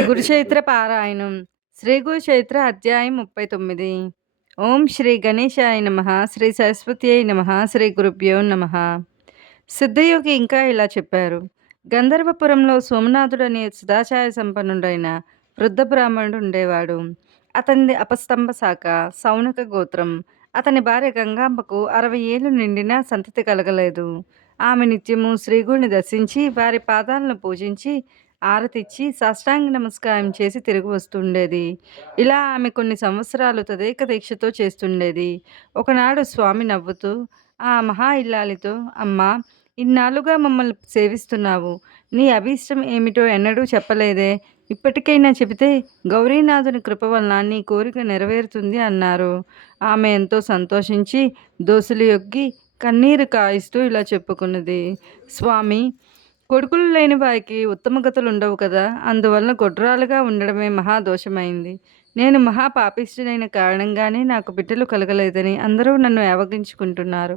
గురుచైత్ర పారాయణం. శ్రీ గురుచైత్ర అధ్యాయం ముప్పై తొమ్మిది. ఓం శ్రీ గణేశాయ నమ శ్రీ సరస్వతి అయి నమ శ్రీ గురుభ్యో నమ. సిద్ధయోగి ఇంకా ఇలా చెప్పారు. గంధర్వపురంలో సోమనాథుడు అనే సదాచార సంపన్నుడైన వృద్ధ బ్రాహ్మణుడు ఉండేవాడు. అతనిది అపస్తంభ శాఖ సౌనక గోత్రం. అతని భార్య గంగాంబకు అరవై ఏళ్ళు నిండినా సంతతి కలగలేదు. ఆమె నిత్యము శ్రీగుడిని దర్శించి వారి పాదాలను పూజించి ఆరతిచ్చి సాష్టాంగ నమస్కారం చేసి తిరిగి వస్తుండేది. ఇలా ఆమె కొన్ని సంవత్సరాలు తదేక దీక్షతో చేస్తుండేది. ఒకనాడు స్వామి నవ్వుతూ ఆ మహా ఇల్లాలితో అమ్మా ఇన్నాళ్ళుగా మమ్మల్ని సేవిస్తున్నావు. నీ అభీష్టం ఏమిటో ఎన్నడూ చెప్పలేదే. ఇప్పటికైనా చెబితే గౌరీనాథుని కృప వలన నీ కోరిక నెరవేరుతుంది అన్నారు. ఆమె ఎంతో సంతోషించి దోసులు యొగ్గి కన్నీరు కాయిస్తూ ఇలా చెప్పుకున్నది. స్వామి కొడుకులు లేని వారికి ఉత్తమ గతులు ఉండవు కదా? అందువలన గొడ్రాలుగా ఉండడమే మహాదోషమైంది నేను మహాపాపిష్ఠుడైన కారణంగానే నాకు బిడ్డలు కలగలేదని అందరూ నన్ను అవగించుకుంటున్నారు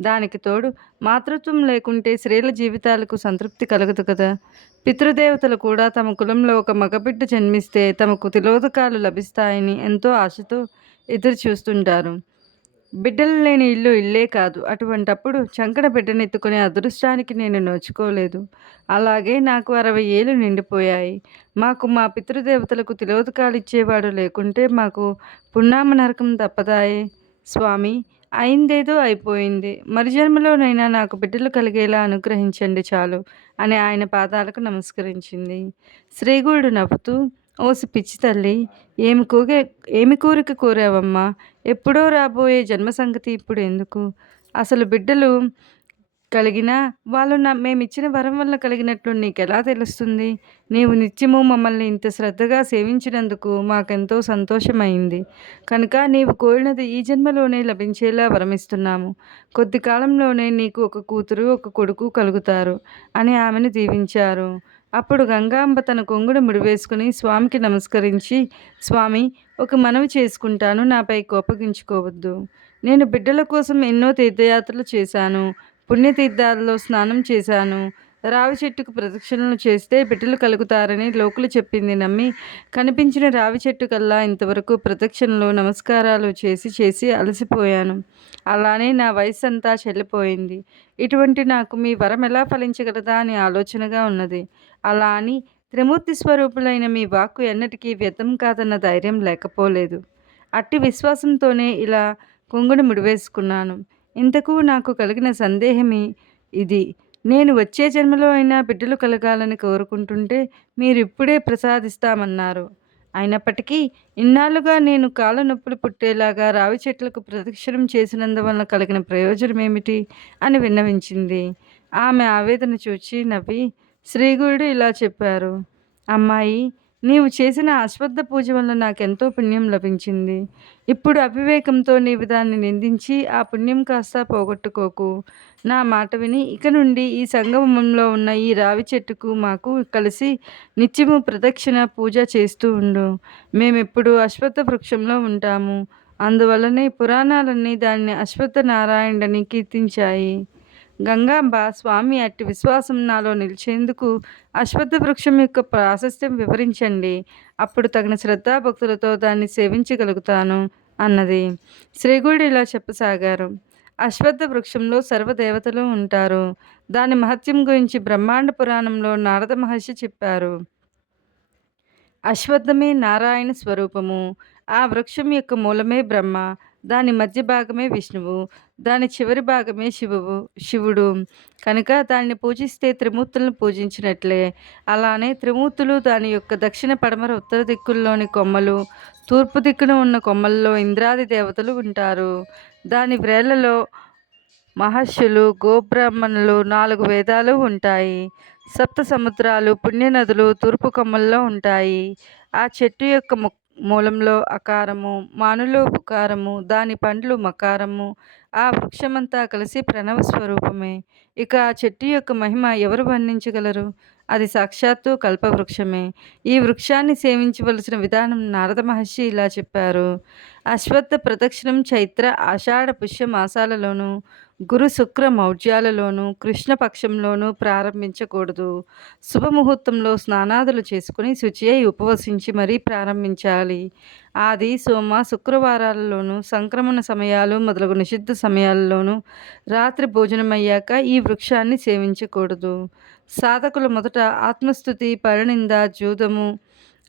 దానికి తోడు మాతృత్వం లేకుంటే స్త్రీల జీవితాలకు సంతృప్తి కలగదు కదా? పితృదేవతలు కూడా తమ కులంలో ఒక మగబిడ్డ జన్మిస్తే తమకు తిలోదకాలు లభిస్తాయని ఎంతో ఆశతో ఎదురు చూస్తుంటారు బిడ్డలు లేని ఇల్లు ఇల్లే కాదు. అటువంటప్పుడు చంకడ బిడ్డనెత్తుకునే అదృష్టానికి నేను నోచుకోలేదు. అలాగే నాకు అరవై ఏళ్ళు నిండిపోయాయి. మాకు మా పితృదేవతలకు తిలోదకాలు ఇచ్చేవాడు లేకుంటే మాకు పున్నామ నరకం తప్పదాయే. స్వామి అయిందేదో అయిపోయింది. మరి జన్మలోనైనా నాకు బిడ్డలు కలిగేలా అనుగ్రహించండి చాలు అని ఆయన పాదాలకు నమస్కరించింది. శ్రీగుడు నవ్వుతూ ఓసి పిచ్చి తల్లి ఏమి కోగే ఏమి కోరిక కోరావమ్మా? ఎప్పుడో రాబోయే జన్మ సంగతి ఇప్పుడు ఎందుకు? అసలు బిడ్డలు కలిగినా వాళ్ళు నా మేమిచ్చిన వరం వల్ల కలిగినట్లు నీకెలా తెలుస్తుంది? నీవు నిత్యము మమ్మల్ని ఇంత శ్రద్ధగా సేవించినందుకు మాకెంతో సంతోషమైంది. కనుక నీవు కోరినది ఈ జన్మలోనే లభించేలా వరమిస్తున్నాము. కొద్ది కాలంలోనే నీకు ఒక కూతురు ఒక కొడుకు కలుగుతారు అని ఆమెను దీవించారు. అప్పుడు గంగాంబ తన కొంగుడు ముడివేసుకుని స్వామికి నమస్కరించి స్వామి ఒక మనవి చేసుకుంటాను నాపై కోపగించుకోవద్దు. నేను బిడ్డల కోసం ఎన్నో తీర్థయాత్రలు చేశాను పుణ్యతీర్థాలలో స్నానం చేశాను రావి చెట్టుకు ప్రదక్షిణలు చేస్తే బిడ్డలు కలుగుతారని లోకులు చెప్పింది నమ్మి కనిపించిన రావి చెట్టు కల్లా ఇంతవరకు ప్రదక్షిణలు నమస్కారాలు చేసి చేసి అలసిపోయాను. అలానే నా వయసు అంతా చెల్లిపోయింది. ఇటువంటి నాకు మీ వరం ఎలా ఫలించగలదా అని ఆలోచనగా ఉన్నది. అలా అని త్రిమూర్తి స్వరూపులైన మీ వాక్కు ఎన్నటికీ వ్యర్థం కాదన్న ధైర్యం లేకపోలేదు. అట్టి విశ్వాసంతోనే ఇలా కొంగుని ముడివేసుకున్నాను. ఇంతకు నాకు కలిగిన సందేహమే ఇది. నేను వచ్చే జన్మలో అయినా బిడ్డలు కలగాలని కోరుకుంటుంటే మీరు ఇప్పుడే ప్రసాదిస్తామన్నారు. అయినప్పటికీ ఇన్నాళ్ళుగా నేను కాళ్ళ నొప్పులు పుట్టేలాగా రావి చెట్లకు ప్రదక్షిణం చేసినందువలన కలిగిన ప్రయోజనం ఏమిటి అని విన్నవించింది. ఆమె ఆవేదన చూచి నవ్వి శ్రీగురుడు ఇలా చెప్పారు. అమ్మాయి నీవు చేసిన అశ్వద్ధ పూజ వల్ల నాకెంతో పుణ్యం లభించింది. ఇప్పుడు అవివేకంతో నీవు దాన్ని నిందించి ఆ పుణ్యం కాస్త పోగొట్టుకోకు. నా మాట విని ఇక నుండి ఈ సంగమంలో ఉన్న ఈ రావి చెట్టుకు మాకు కలిసి నిత్యము ప్రదక్షిణ పూజ చేస్తూ ఉండు. మేమెప్పుడు అశ్వత్థ వృక్షంలో ఉంటాము. అందువల్లనే పురాణాలన్నీ దాన్ని అశ్వత్థ నారాయణని కీర్తించాయి. గంగాంబ స్వామి అట్టి విశ్వాసం నాలో నిలిచేందుకు అశ్వత్థ వృక్షం యొక్క ప్రాశస్త్యం వివరించండి. అప్పుడు తగిన శ్రద్ధాభక్తులతో దాన్ని సేవించగలుగుతాను అన్నది. శ్రీగుడి ఇలా చెప్పసాగారు. అశ్వత్థ వృక్షంలో సర్వదేవతలు ఉంటారు. దాని మహత్యం గురించి బ్రహ్మాండ పురాణంలో నారద మహర్షి చెప్పారు. అశ్వత్థమే నారాయణ స్వరూపము. ఆ వృక్షం యొక్క మూలమే బ్రహ్మ. దాని మధ్య భాగమే విష్ణువు దాని చివరి భాగమే శివువు శివుడు. కనుక దాన్ని పూజిస్తే త్రిమూర్తులను పూజించినట్లే. అలానే త్రిమూర్తులు దాని యొక్క దక్షిణ పడమర ఉత్తర దిక్కుల్లోని కొమ్మలు తూర్పు దిక్కున ఉన్న కొమ్మల్లో ఇంద్రాది దేవతలు ఉంటారు. దాని వ్రేళ్ళలో మహర్షులు గోబ్రాహ్మణులు నాలుగు వేదాలు ఉంటాయి. సప్త సముద్రాలు పుణ్యనదులు తూర్పు కొమ్మల్లో ఉంటాయి. ఆ చెట్టు యొక్క మూలంలో అకారము మానులో పుకారము దాని పండ్లు మకారము. ఆ వృక్షమంతా కలిసి ప్రణవ స్వరూపమే. ఇక ఆ చెట్టు యొక్క మహిమ ఎవరు వర్ణించగలరు? అది సాక్షాత్తు కల్పవృక్షమే. ఈ వృక్షాన్ని సేవించవలసిన విధానం నారద మహర్షి ఇలా చెప్పారు. అశ్వత్థ ప్రదక్షిణం చైత్ర ఆషాఢ పుష్య మాసాలలోనూ గురు శుక్ర మౌఢ్యాలలోనూ కృష్ణపక్షంలోనూ ప్రారంభించకూడదు. శుభముహూర్తంలో స్నానాదులు చేసుకుని శుచి అయి ఉపవసించి మరీ ప్రారంభించాలి. ఆది సోమ శుక్రవారాలలోనూ సంక్రమణ సమయాలు మొదలగు నిషిద్ధ సమయాల్లోనూ రాత్రి భోజనమయ్యాక ఈ వృక్షాన్ని సేవించకూడదు. సాధకులు మొదట ఆత్మస్థుతి పరనింద జూదము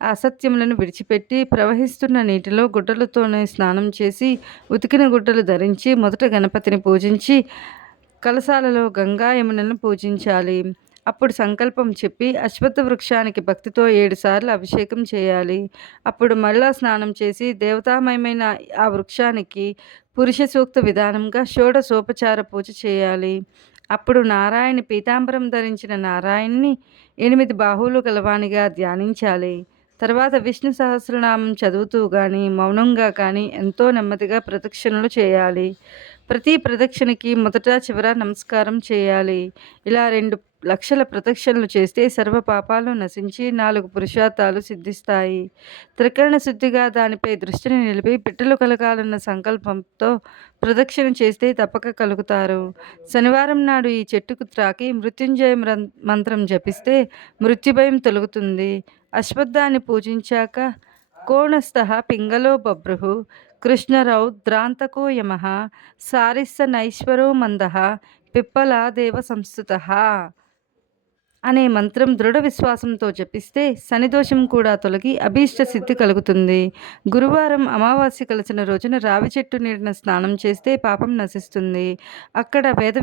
అసత్యములను విడిచిపెట్టి ప్రవహిస్తున్న నీటిలో గుడ్డలతోనే స్నానం చేసి ఉతికిన గుడ్డలు ధరించి మొదట గణపతిని పూజించి కలశాలలో గంగా యమునలను పూజించాలి. అప్పుడు సంకల్పం చెప్పి అశ్వత్థ వృక్షానికి భక్తితో ఏడుసార్లు అభిషేకం చేయాలి. అప్పుడు మళ్ళా స్నానం చేసి దేవతామయమైన ఆ వృక్షానికి పురుష సూక్త విధానంగా షోడశోపచార పూజ చేయాలి. అప్పుడు నారాయణ పీతాంబరం ధరించిన నారాయణ్ణి ఎనిమిది బాహువులు గలవానిగా ధ్యానించాలి. తర్వాత విష్ణు సహస్రనామం చదువుతూ కానీ మౌనంగా కానీ ఎంతో నెమ్మదిగా ప్రదక్షిణలు చేయాలి. ప్రతి ప్రదక్షిణకి మొదట చివర నమస్కారం చేయాలి. ఇలా రెండు లక్షల ప్రదక్షిణలు చేస్తే సర్వ పాపాలు నశించి నాలుగు పురుషార్థాలు సిద్ధిస్తాయి. త్రికరణ శుద్ధిగా దానిపై దృష్టిని నిలిపి పిట్టలు కలగాలన్న సంకల్పంతో ప్రదక్షిణ చేస్తే తప్పక కలుగుతారు. శనివారం నాడు ఈ చెట్టుకు త్రాకి మృత్యుంజయ మంత్రం జపిస్తే మృత్యుభయం తొలుగుతుంది. అశ్వత్థాన్ని పూజించాక కోణస్థ పింగళో బభ్రు కృష్ణరౌద్రాంతకో యమ సారిస్స నైశ్వరో మంద పిప్పల దేవ సంస్థుత అనే మంత్రం దృఢ విశ్వాసంతో జపిస్తే శనిదోషం కూడా తొలగి అభీష్ట సిద్ధి కలుగుతుంది. గురువారం అమావాస్య కలిసిన రోజున రావి చెట్టు నీటిన స్నానం చేస్తే పాపం నశిస్తుంది. అక్కడ వేద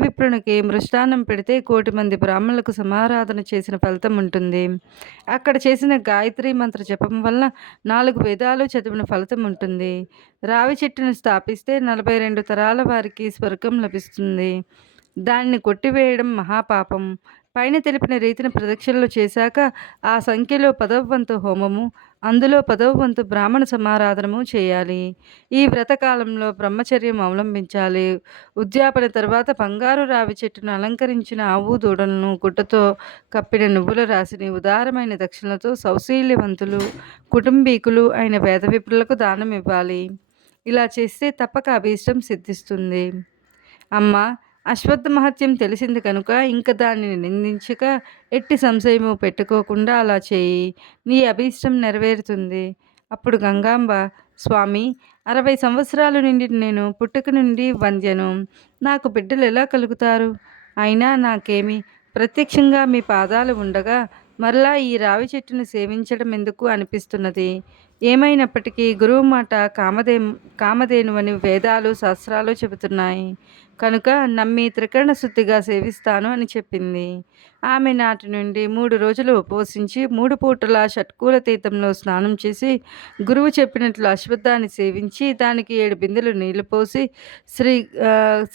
మృష్టానం పెడితే కోటి మంది బ్రాహ్మణులకు సమారాధన చేసిన ఫలితం ఉంటుంది. అక్కడ చేసిన గాయత్రి మంత్ర జపం వల్ల నాలుగు వేదాలు చదివిన ఫలితం ఉంటుంది. రావి చెట్టును స్థాపిస్తే నలభై రెండు తరాల వారికి స్వర్గం లభిస్తుంది. దాన్ని కొట్టివేయడం మహాపాపం. పైన తెలిపిన రీతిని ప్రదక్షిణలు చేశాక ఆ సంఖ్యలో పదవ వంతు హోమము అందులో పదవ వంతు బ్రాహ్మణ సమారాధనము చేయాలి. ఈ వ్రతకాలంలో బ్రహ్మచర్యం అవలంబించాలి. ఉద్యాపన తర్వాత బంగారు రావి చెట్టును అలంకరించిన ఆవు దూడలను గుడ్డతో కప్పిన నువ్వుల రాశిని ఉదారమైన దక్షిణలతో సౌశీల్యవంతులు కుటుంబీకులు అయిన పేద విప్రులకు దానం ఇవ్వాలి ఇలా చేస్తే తప్పక అభీష్టం సిద్ధిస్తుంది. అమ్మ అశ్వత్థ మహత్యం తెలిసింది కనుక ఇంక దానిని నిందించక ఎట్టి సంశయము పెట్టుకోకుండా అలా చేయి. నీ అభీష్టం నెరవేరుతుంది. అప్పుడు గంగాంబ స్వామి అరవై సంవత్సరాలు నుండి నేను పుట్టుక నుండి వంద్యను. నాకు బిడ్డలు ఎలా కలుగుతారు? అయినా నాకేమి? ప్రత్యక్షంగా మీ పాదాలు ఉండగా మరలా ఈ రావి చెట్టును సేవించడం ఎందుకు అనిపిస్తున్నది? ఏమైనప్పటికీ గురువు మాట కామదే కామధేనువని వేదాలు శాస్త్రాలు చెబుతున్నాయి. కనుక నమ్మి త్రికరణ శుద్ధిగా సేవిస్తాను అని చెప్పింది. ఆమె నాటి నుండి మూడు రోజులు ఉపవసించి మూడు పూటల షట్కూల తీర్థంలో స్నానం చేసి గురువు చెప్పినట్లు అశ్వత్థాన్ని సేవించి దానికి ఏడు బిందెలు నీళ్ళు పోసి శ్రీ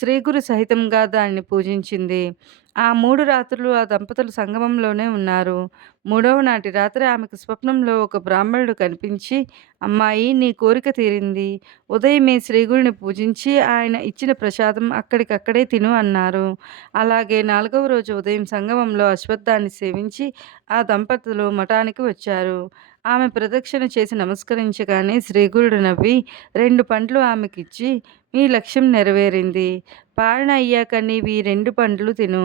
శ్రీ గురు సహితంగా దాన్ని పూజించింది. ఆ మూడు రాత్రులు ఆ దంపతులు సంగమంలోనే ఉన్నారు. మూడవ నాటి రాత్రి ఆమెకు స్వప్నంలో ఒక బ్రాహ్మణుడు కనిపించి అమ్మాయి నీ కోరిక తీరింది. ఉదయమే శ్రీగుడిని పూజించి ఆయన ఇచ్చిన ప్రసాదం అక్కడికక్కడే తిను అన్నారు. అలాగే నాలుగవ రోజు ఉదయం సంగమంలో అశ్వత్థాన్ని సేవించి ఆ దంపతులు మఠానికి వచ్చారు. ఆమె ప్రదక్షిణ చేసి నమస్కరించగానే శ్రీగురుడు నవ్వి రెండు పండ్లు ఆమెకిచ్చి నీ లక్ష్యం నెరవేరింది. పాలన అయ్యాక నీవి రెండు పండ్లు తిను.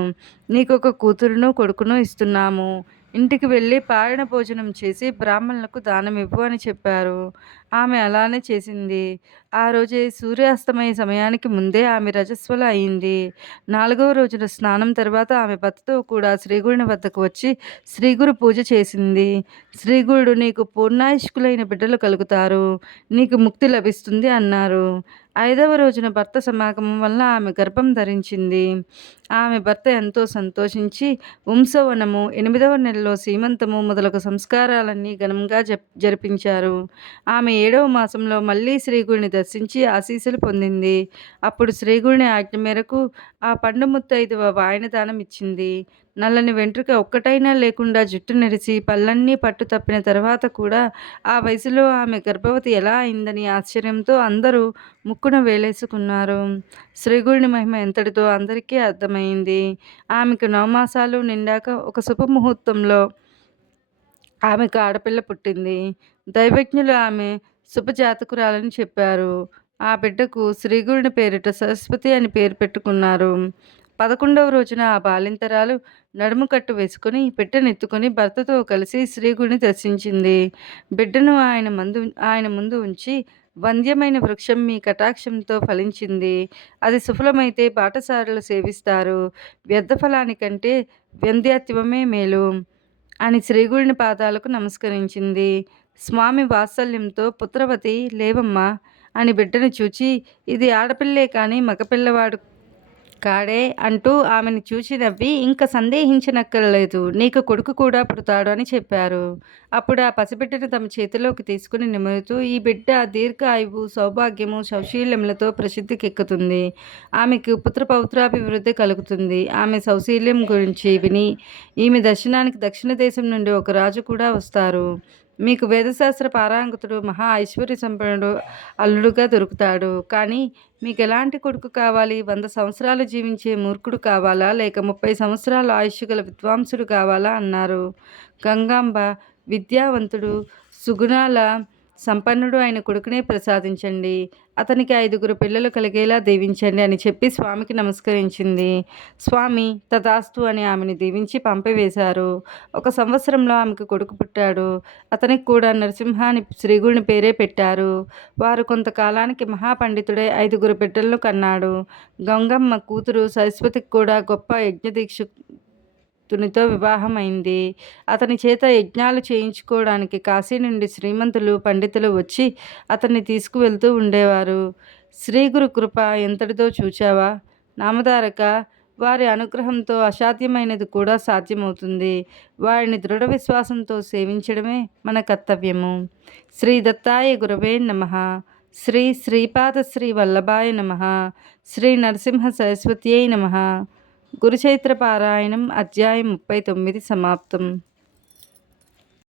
నీకొక కూతురును కొడుకును ఇస్తున్నాము. ఇంటికి వెళ్ళి పాలన భోజనం చేసి బ్రాహ్మణులకు దానం ఇవ్వు అని చెప్పారు. ఆమె అలానే చేసింది. ఆ రోజే సూర్యాస్తమయ సమయానికి ముందే ఆమె రజస్వల అయింది. నాలుగవ రోజున స్నానం తర్వాత ఆమె భర్తతో కూడా శ్రీగురుని వద్దకు వచ్చి శ్రీగురు పూజ చేసింది. శ్రీగురుడు నీకు పూర్ణాయుష్కులైన బిడ్డలు కలుగుతారు. నీకు ముక్తి లభిస్తుంది అన్నారు. ఐదవ రోజున భర్త సమాగమం వల్ల ఆమె గర్భం ధరించింది. ఆమె భర్త ఎంతో సంతోషించి వంశవనము ఎనిమిదవ నెలలో సీమంతము మొదలగు సంస్కారాలన్నీ ఘనంగా జరిపించారు. ఆమె ఏడవ మాసంలో మళ్ళీ శ్రీగుడిని దర్శించి ఆశీస్సులు పొందింది. అప్పుడు శ్రీగుడిని ఆజ్ఞ మేరకు ఆ పండు ముత్తైదువ వాయనదానం ఇచ్చింది. నల్లని వెంట్రుక ఒక్కటైనా లేకుండా జుట్టు నెరిసి పళ్ళన్నీ పట్టు తప్పిన తర్వాత కూడా ఆ వయసులో ఆమె గర్భవతి ఎలా అయిందని ఆశ్చర్యంతో అందరూ ముక్కున వేలేసుకున్నారు. శ్రీగుడిని మహిమ ఎంతటితో అందరికీ అర్థమైంది ఆమెకు నవమాసాలు నిండాక ఒక శుభముహూర్తంలో ఆమెకు ఆడపిల్ల పుట్టింది. దైవజ్ఞులు ఆమె శుభజాతకురాలని చెప్పారు. ఆ బిడ్డకు శ్రీగురుని పేరిట సరస్వతి అని పేరు పెట్టుకున్నారు. పదకొండవ రోజున ఆ బాలింతరాలు నడుము కట్టు వేసుకుని బిడ్డనెత్తుకుని భర్తతో కలిసి శ్రీగుడిని దర్శించింది. బిడ్డను ఆయన మందు ఆయన ముందు ఉంచి వంద్యమైన వృక్షం మీ కటాక్షంతో ఫలించింది. అది సుఫలమైతే బాటసారులు సేవిస్తారు. వ్యర్థ ఫలానికంటే వ్యంధ్యత్వమే మేలు అని శ్రీగుడిని పాదాలకు నమస్కరించింది. స్వామి వాత్సల్యంతో పుత్రవతి లేవమ్మా అని బిడ్డను చూచి ఇది ఆడపిల్లే కానీ మగపిల్లవాడు కాడే అంటూ ఆమెను చూచి నవ్వి ఇంక సందేహించనక్కర్లేదు నీకు కొడుకు కూడా పుడతాడు అని చెప్పారు. అప్పుడు ఆ పసిబిడ్డను తమ చేతిలోకి తీసుకుని నిమురుతూ ఈ బిడ్డ దీర్ఘాయువు సౌభాగ్యము సౌశీల్యములతో ప్రసిద్ధికెక్కుతుంది. ఆమెకు పుత్రపౌత్రాభివృద్ధి కలుగుతుంది. ఆమె సౌశీల్యం గురించి విని ఈమె దర్శనానికి దక్షిణ దేశం నుండి ఒక రాజు కూడా వస్తారు. మీకు వేదశాస్త్ర పారాంగతుడు మహా ఐశ్వర్య సంపన్నుడు అల్లుడుగా దొరుకుతాడు. కానీ మీకు ఎలాంటి కొడుకు కావాలి? వంద సంవత్సరాలు జీవించే మూర్ఖుడు కావాలా? లేక ముప్పై సంవత్సరాల ఆయుష్ గల విద్వాంసుడు కావాలా? అన్నారు. గంగాంబ విద్యావంతుడు సుగుణాల సంపన్నుడు ఆయన కొడుకునే ప్రసాదించండి. అతనికి ఐదుగురు పిల్లలు కలిగేలా దీవించండి అని చెప్పి స్వామికి నమస్కరించింది. స్వామి తదాస్తు అని ఆమెను దీవించి పంపివేశారు. ఒక సంవత్సరంలో ఆమెకు కొడుకు పుట్టాడు. అతనికి కూడా నరసింహాని శ్రీగుడిని పేరే పెట్టారు. వారు కొంతకాలానికి మహాపండితుడే ఐదుగురు బిడ్డలను కన్నాడు. గంగమ్మ కూతురు సరస్వతికి కూడా గొప్ప యజ్ఞదీక్ష భక్తునితో వివాహమైంది. అతని చేత యజ్ఞాలు చేయించుకోవడానికి కాశీ నుండి శ్రీమంతులు పండితులు వచ్చి అతన్ని తీసుకువెళ్తూ ఉండేవారు. శ్రీగురు కృప ఎంతటితో చూచావా? నామధారక వారి అనుగ్రహంతో అసాధ్యమైనది కూడా సాధ్యమవుతుంది. వారిని దృఢ విశ్వాసంతో సేవించడమే మన కర్తవ్యము. శ్రీ దత్తాయ గురవే నమ. శ్రీ శ్రీపాద శ్రీ వల్లభాయ నమ. శ్రీ నరసింహ సరస్వతి నమ. గురుచైత్ర పారాయణం అధ్యాయం ముప్పై తొమ్మిది సమాప్తం.